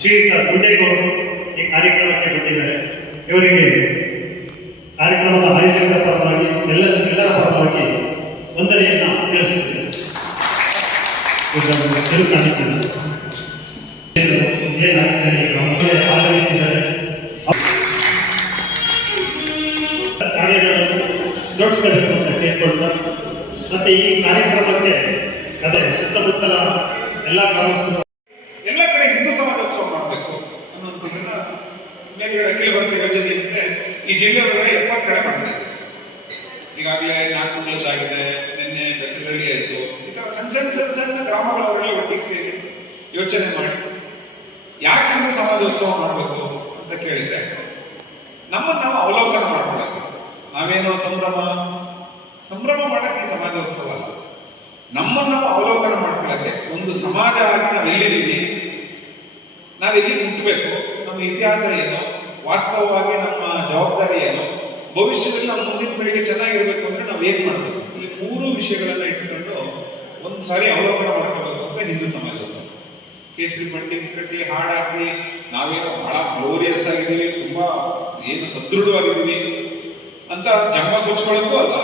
ಶ್ರೀಯುತ ಗುಂಡೇಗೌಡರು ಈ ಕಾರ್ಯಕ್ರಮಕ್ಕೆ ಬಂದಿದ್ದಾರೆ. ಇವರಿಗೆ ಕಾರ್ಯಕ್ರಮದ ಆಯೋಜಕರ ಪರವಾಗಿ ಎಲ್ಲ ಎಲ್ಲರ ಪರವಾಗಿ ವಂದನೆಯನ್ನ ಕೇಳ್ಕೊಳ್ತಾ, ಮತ್ತೆ ಈ ಕಾರ್ಯಕ್ರಮಕ್ಕೆ, ಅದೇ ಸುತ್ತಮುತ್ತಲ ಎಲ್ಲ ಗ್ರಾಮಸ್ಥರು ಎಲ್ಲ ಕಡೆ ಹಿಂದೂ ಸಮಾಜೋತ್ಸವ ಮಾಡಬೇಕು ಅನ್ನೋದನ್ನ ಮೇಲ್ಗಡೆ ಅಖಿಲ ಯೋಜನೆ ಯೋಜನೆಯಂತೆ ಈ ಜಿಲ್ಲೆ ಒಳಗಡೆ ಎಪ್ಪತ್ತು ಕಡೆ ಈಗಾಗಲೇ ನಾಲ್ಕು ನಾಲ್ಕುಗಳದ್ದಾಗಿದೆ ನಿನ್ನೆ ಬೆಸಗಳ್ಳಿ ಆಯಿತು. ಈ ಥರ ಸಣ್ಣ ಸಣ್ಣ ಸಣ್ಣ ಸಣ್ಣ ಗ್ರಾಮಗಳವರೆಲ್ಲ ಒಟ್ಟಿಗೆ ಸೇರಿ ಯೋಚನೆ ಮಾಡಿ, ಯಾಕಂದ್ರೆ ಸಮಾಜೋತ್ಸವ ಮಾಡಬೇಕು ಅಂತ ಕೇಳಿದ್ರೆ ನಮ್ಮನ್ನು ನಾವು ಅವಲೋಕನ ಮಾಡ್ಕೊಳಕ್ಕೆ ನಾವೇನೋ ಸಂಭ್ರಮ? ಸಂಭ್ರಮ ಮಾಡಕ್ಕೆ ಸಮಾಜೋತ್ಸವ ಅಲ್ಲ. ನಮ್ಮನ್ನು ನಾವು ಅವಲೋಕನ ಮಾಡ್ಕೊಳ್ಳಕ್ಕೆ ಒಂದು ಸಮಾಜ ಆಗಿ ನಾವು ಎಲ್ಲಿದ್ದೀವಿ ನಾವೆಲ್ಲಿ ಮುಟ್ಟಬೇಕು ನಮ್ಮ ಇತಿಹಾಸ ಏನು? ವಾಸ್ತವವಾಗಿ ನಮ್ಮ ಜವಾಬ್ದಾರಿ ಏನು? ಭವಿಷ್ಯದಲ್ಲಿ ನಮ್ಮ ಮುಂದಿನ ಪೀಳಿಗೆ ಚೆನ್ನಾಗಿರ್ಬೇಕು ಅಂದ್ರೆ ನಾವು ಏನ್ ಮಾಡಬೇಕು? ಇಲ್ಲಿ ಮೂರು ವಿಷಯಗಳನ್ನ ಇಟ್ಟುಕೊಂಡು ಒಂದು ಸಾರಿ ಅವಲೋಕನ ಮಾಡ್ಕೋಬೇಕು ಅಂತ ಹಿಂದೂ ಸಮಾಜ ಕೇಸರಿ ಪಂಡಿಂಗ್ಸ್ ಕಟ್ಟಿ ಹಾಡಾಕಿ ನಾವೇನೋ ಬಹಳ ಗ್ಲೋರಿಯಸ್ ಆಗಿದ್ದೀವಿ, ತುಂಬಾ ಏನು ಸದೃಢವಾಗಿದ್ದೀವಿ ಅಂತ ಜಮ್ಮ ಕೊಚ್ಕೊಳ್ಳೋಕ್ಕೂ ಅಲ್ಲ.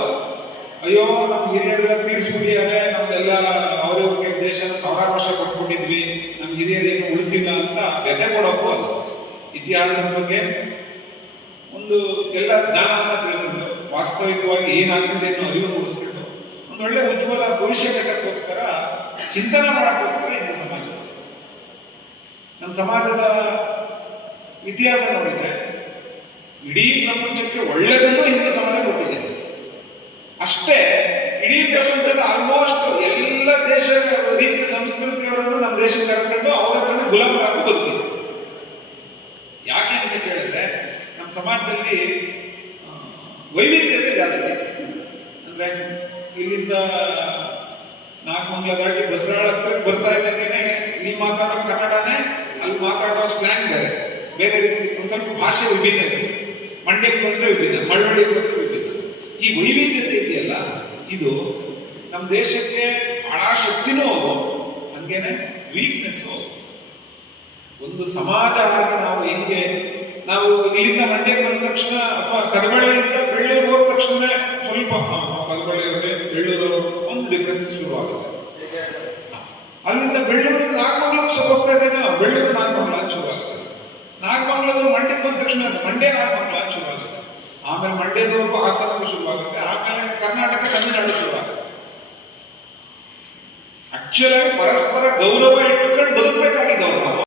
ಅಯ್ಯೋ, ನಮ್ಮ ಹಿರಿಯರೆಲ್ಲ ತೀರಿಸ್ಬಿಟ್ಟಿದ್ದಾರೆ ನಮ್ದೆಲ್ಲ ಅವ್ರವ್ರಿಗೆ ದೇಶನ ಸಾವಿರಾರು ವರ್ಷ ಕೊಟ್ಬಿಟ್ಟಿದ್ವಿ, ನಮ್ಮ ಹಿರಿಯರೇನು ಉಳಿಸಿಲ್ಲ ಅಂತ ವ್ಯಥೆ ಕೊಡೋಕ್ಕೂ ಅಲ್ಲ. ಇತಿಹಾಸದ ಬಗ್ಗೆ ಒಂದು ಎಲ್ಲ ಜ್ಞಾನವನ್ನ ತಿಳ್ಕೊಂಡು ವಾಸ್ತವಿಕವಾಗಿ ಏನಾಗ್ತಿದೆ ಅನ್ನೋ ಅರಿವು ಮೂಡಿಸ್ಬಿಟ್ಟು ಒಂದು ಒಳ್ಳೆ ಉಜ್ವಲ ಭವಿಷ್ಯ ಘಟ್ಟಕ್ಕೋಸ್ಕರ ಚಿಂತನೆ ಮಾಡೋಕ್ಕೋಸ್ಕರ ಇಂಥ ಸಮಾಜ ನಮ್ಮ ಸಮಾಜದ ಇತಿಹಾಸ ನೋಡಿದ್ರೆ ಇಡೀ ಪ್ರಪಂಚಕ್ಕೆ ಒಳ್ಳೆಯದನ್ನು ಹಿಂದೂ ಸಮಾಜ ಕೊಟ್ಟಿದೆ. ಅಷ್ಟೇ ಇಡೀ ಪ್ರಪಂಚದ ಆಲ್ಮೋಸ್ಟ್ ಎಲ್ಲ ದೇಶ ರೀತಿಯ ಸಂಸ್ಕೃತಿಯವರನ್ನು ನಮ್ಮ ದೇಶಕ್ಕೆ ಸಮಾಜದಲ್ಲಿ ವೈವಿಧ್ಯತೆ ಜಾಸ್ತಿ. ಅಂದ್ರೆ ಇಲ್ಲಿಂದ ನಾಗಮಂಗಲ ದಾಟಿ ಬಸರಾಳ ಹತ್ರ ಬರ್ತಾ ಇದ್ದಂಗೆನೆ ಇಲ್ಲಿ ಮಾತಾಡೋ ಕನ್ನಡನೇ, ಅಲ್ಲಿ ಮಾತಾಡೋ ಸ್ಲ್ಯಾಂಗ್ ಬೇರೆ. ಬೇರೆ ರೀತಿ ಒಂದ್ ಸ್ವಲ್ಪ ಭಾಷೆ ವಿಭಿನ್ನ ಇದೆ. ಮಂಡ್ಯಕ್ಕೆ ಬಂದ್ರೆ ವಿಭಿನ್ನ, ಮಳವಳ್ಳಿಗೆ ಬಂದ್ರೆ ವಿಭಿನ್ನ. ಈ ವೈವಿಧ್ಯತೆ ಇದೆಯಲ್ಲ, ಇದು ನಮ್ಮ ದೇಶಕ್ಕೆ ಬಹಳ ಶಕ್ತಿನೂ ಹೌದು ಹಂಗೇನೆ ವೀಕ್ನೆಸ್ ಹೌದು ಒಂದು ಸಮಾಜ ಆಗಿ ನಾವು ನಾವು ಇಲ್ಲಿಂದ ಮಂಡ್ಯಕ್ಕೆ ಬಂದ ತಕ್ಷಣ ಅಥವಾ ಕದಬಳ್ಳಿಯಿಂದ ಬೆಳ್ಳೂರು ಹೋದ ತಕ್ಷಣ ಸ್ವಲ್ಪ ಆ, ಕದಬಳ್ಳಿಯವರಿಗೆ ಬೆಳ್ಳೂರು ಒಂದು ಡಿಫ್ರೆನ್ಸ್ ಶುರುವಾಗುತ್ತೆ. ಅಲ್ಲಿಂದ ಬೆಳ್ಳೂರಿಂದ ನಾಗಮಂಗ್ಲಕ್ಕೆ ಹೋಗ್ತಾ ಇದ್ದೇನೆ ಬೆಳ್ಳೂರು ನಾಗಮಂಗ್ಲ ಶುರುವಾಗುತ್ತೆ. ನಾಗಮಂಗ್ಲದವ್ರು ಮಂಡ್ಯಕ್ಕೆ ಬಂದ ತಕ್ಷಣ ಮಂಡ್ಯ ನಾಗಮಂಗ್ಲ ಶುರುವಾಗುತ್ತೆ. ಆಮೇಲೆ ಮಂಡ್ಯದವರೆಗೂ ಹಾಸನಕ್ಕೂ ಶುರುವಾಗುತ್ತೆ ಆಮೇಲೆ ಕರ್ನಾಟಕ ತಮಿಳುನಾಡು ಶುರುವಾಗುತ್ತೆ. ಆಗಿ ಪರಸ್ಪರ ಗೌರವ ಇಟ್ಟುಕೊಂಡು ಬದುಕಬೇಕಾಗಿದ್ದವ್ರು